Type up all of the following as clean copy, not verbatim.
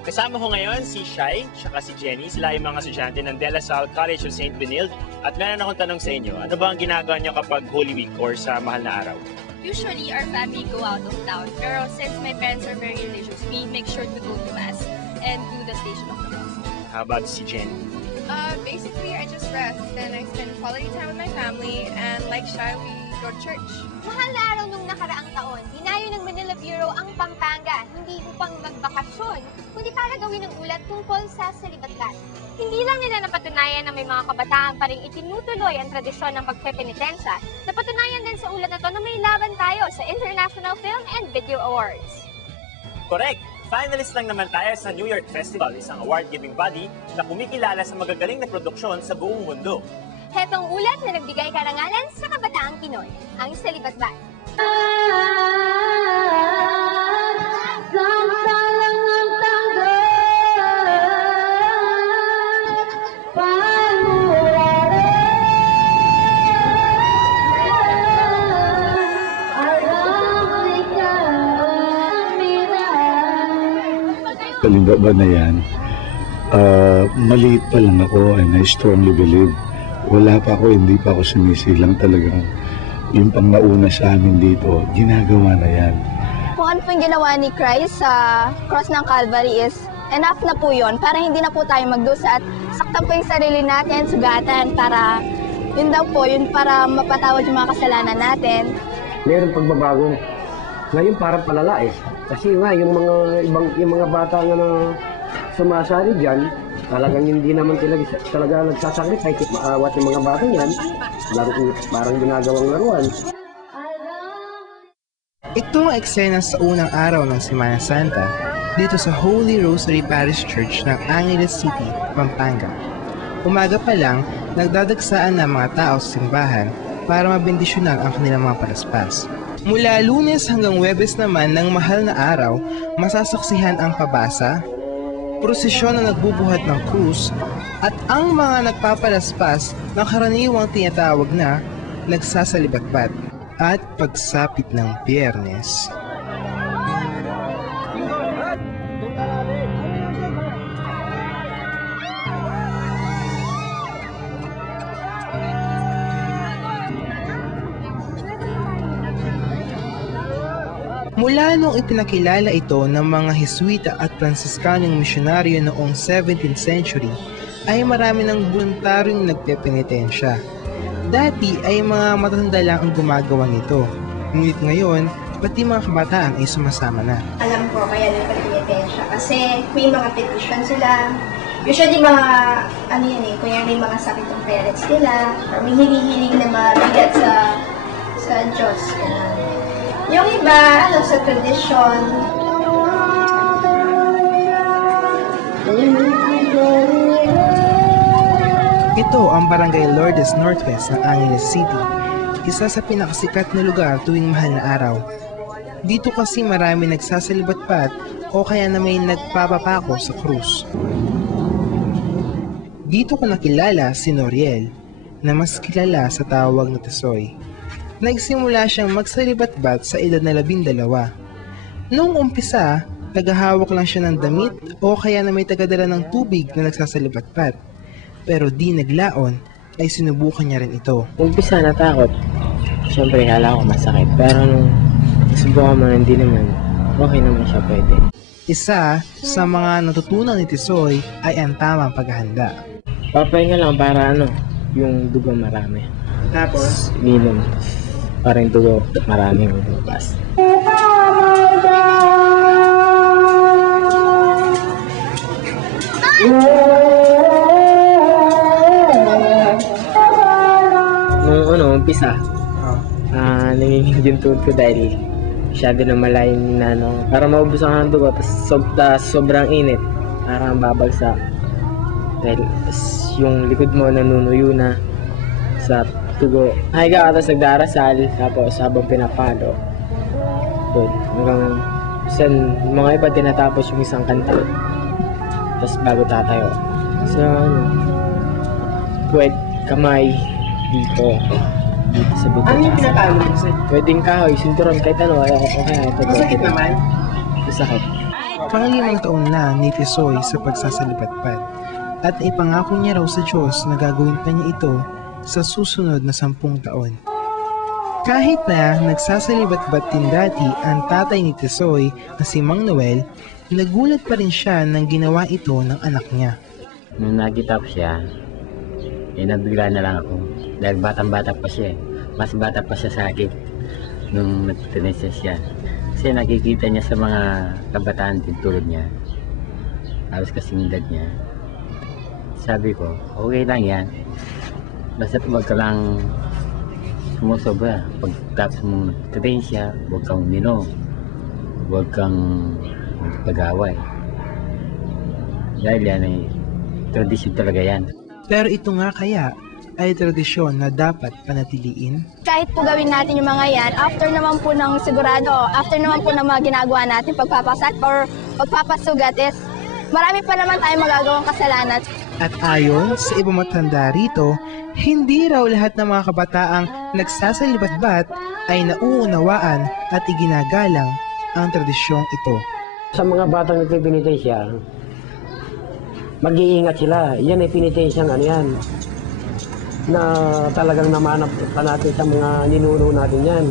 Kasama ko ngayon si Shai, saka si Jenny. Sila ay mga estudyante ng De La Salle College of St. Benilde. At meron akong tanong sa inyo, ano ba ang ginagawa niyo kapag Holy Week or sa mahal na araw? Usually, our family go out of town. Pero since my parents are very religious, we make sure to go to Mass and do the Station of the Cross. How about si Jenny? Basically, I just rest and I spend quality time with my family, and like Shai, we go to church. Mahal na araw nung nakaraang taon, dinayo ng Manila Bureau ang Pampanga, hindi upang magbakasyon, kundi para gawin ng ulat tungkol sa salibatgat. Hindi lang nila napatunayan na may mga kabataan pa rin itinutuloy ang tradisyon ng pagpepenitensya, napatunayan din sa ulat na to na may laban tayo sa International Film and Video Awards. Correct! Finalist lang naman tayo sa New York Festival, isang award-giving body na kumikilala sa magagaling na produksyon sa buong mundo. Hetong ulat na nagbigay karangalan sa kabataang Pinoy, ang Salibatbat. Salibatbat na yan, maliit pa lang ako and I strongly believe wala pa ako, hindi pa ako sumisilang talagang yung pang nauna sa amin dito, ginagawa na yan. Kung ano po yung ginawa ni Christ sa cross ng Calvary is enough na po yun para hindi na po tayo magdusa at saktan po yung sarili natin, sugatan para yun daw po, yun para mapatawad yung mga kasalanan natin. Meron pagbabago. Ngayon parang palala eh. Kasi nga yung mga bata nga na sumasali diyan, talagang hindi naman talaga nagsasacrifice awat yung mga bata yan. Parang ginagawang laruan. Ito ang eksena sa unang araw ng Semana Santa dito sa Holy Rosary Parish Church ng Angeles City, Pampanga. Umaga pa lang, nagdadagsaan ng mga tao sa simbahan para mabendisyonan ang kanilang mga palaspas. Mula Lunes hanggang Huwebes naman ng mahal na araw, masasaksihan ang pabasa, prosesyon na nagbubuhat ng krus, at ang mga nagpapalaspas ng karaniwang tinatawag na nagsasalibatbat. At pagsapit ng Biyernes, mula nung ipinakilala ito ng mga Jesuita at Fransiskanong misyonaryo noong 17th century, ay marami ng voluntaryong nagpepenitensya. Dati ay mga matatanda lang ang gumagawa nito, ngunit ngayon, pati mga kabataan ay sumasama na. Alam ko kaya nagpepenitensya kasi may mga petition sila. Usually mga, kunya may mga sakit ng parents nila, or may hinihiling na mabigat sa Diyos. Yung iba, sa tradisyon. Ito ang Barangay Lourdes Northwest ng Angeles City, isa sa pinakasikat na lugar tuwing mahal na araw. Dito kasi marami nagsasalibatpat o kaya na may nagpapapako sa krus. Dito ko nakilala si Noriel, na mas kilala sa tawag na Tisoy. Nagsimula siyang magsalibatbat sa edad na 12. Noong umpisa, tagahawak lang siya ng damit o kaya na may tagadala ng tubig na nagsasalibatpat. Pero di naglaon, ay sinubukan niya rin ito. Umpisa natakot. Siyempre kala ko masakit. Pero nung subukan mo, hindi naman. Okay naman siya pwede. Isa sa mga natutunan ni Tisoy ay ang tamang paghahanda. Papahinga lang para yung dugo marami. Tapos, minum. Para yung dugo maraming lumabas. Noong umpisa, nanginginig yung tuhod ko dahil masyado na malalim na para maubos ako ng dugo, tapos sobrang init, parang babagsak. Dahil yung likod mo nanunuyo na sa tugo. Higa ka, tapos nagdarasal, tapos habang pinapalo. Doon, hanggang mga iba tinatapos yung isang kanta. Tapos bago tatayo. So, puwet, kamay, dito sa buto. ano yung pinatalo mo? Pwedeng kahoy, sinturon, kahit ano, okay. Masakit naman? Masakit. Pang-5 taon na ni Tisoy sa pagsasalibatbat at ipangako niya raw sa Diyos na gagawin pa niya ito sa susunod na 10 taon. Kahit na nagsasalibatbat din dati ang tatay ni Tisoy na si Mang Noel, nagulat pa rin siya nang ginawa ito ng anak niya. Nung nakita ko siya, nabigla na lang ako. Dahil batang-bata pa siya. Mas bata pa siya sa akin nung nagtitinesya siya. Kasi nakikita niya sa mga kabataan din tulad niya. Halos kasing edad niya. Sabi ko, okay lang yan. Basta huwag ka lang sumusobra. Pagtapos mong nagtitinesya, huwag kang uminom. Huwag kang pag-away. Dahil yan ay tradisyon talaga yan. Pero ito nga kaya ay tradisyon na dapat panatiliin? Kahit po gawin natin yung mga yan, after naman po ng mga ginagawa natin, pagpapasat or pagpapasugat is, marami pa naman tayong magagawang kasalanan. At ayon sa ibang matanda rito, hindi raw lahat ng mga kabataang nagsasalibatbat ay nauunawaan at iginagalang ang tradisyong ito. Sa mga batang nagpipinitensya, mag-iingat sila. Yan ay pinitensyang ano yan, na talagang namanap pa natin sa mga ninuno natin yan.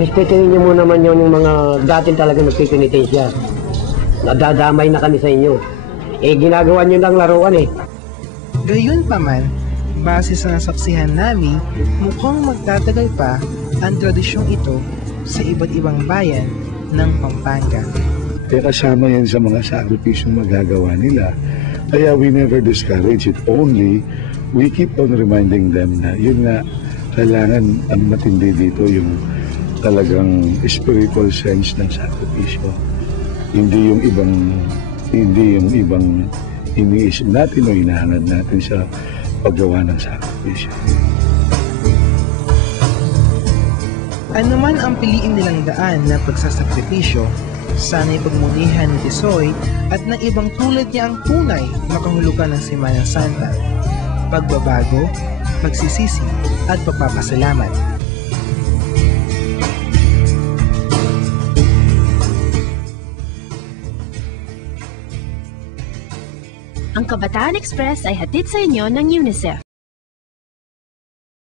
Respetuhin niyo mo naman yung mga dating talagang nagpipinitensya. Nadadamay na kami sa inyo. Ginagawa niyo lang laruan eh. Gayunpaman, base sa nasaksihan namin, mukhang magtatagal pa ang tradisyong ito sa iba't ibang bayan ng Pampanga. Kaya kasama yan sa mga sakripisyong magagawa nila. Kaya we never discourage it. Only, we keep on reminding them na yun nga, kailangan ang matindi dito yung talagang spiritual sense ng sakripisyo. Hindi yung ibang iniisip natin o hinahangad natin sa paggawa ng sakripisyo. Ano man ang piliin nilang daan na pagsasakripisyo, sana'y pagmunihan ni Tisoy at ng ibang tulad niya ang tunay na kahulugan ng Semana Santa, pagbabago, pagsisisi at pagpapasalamat. Ang Kabataan Express ay hatid sa inyo ng UNICEF.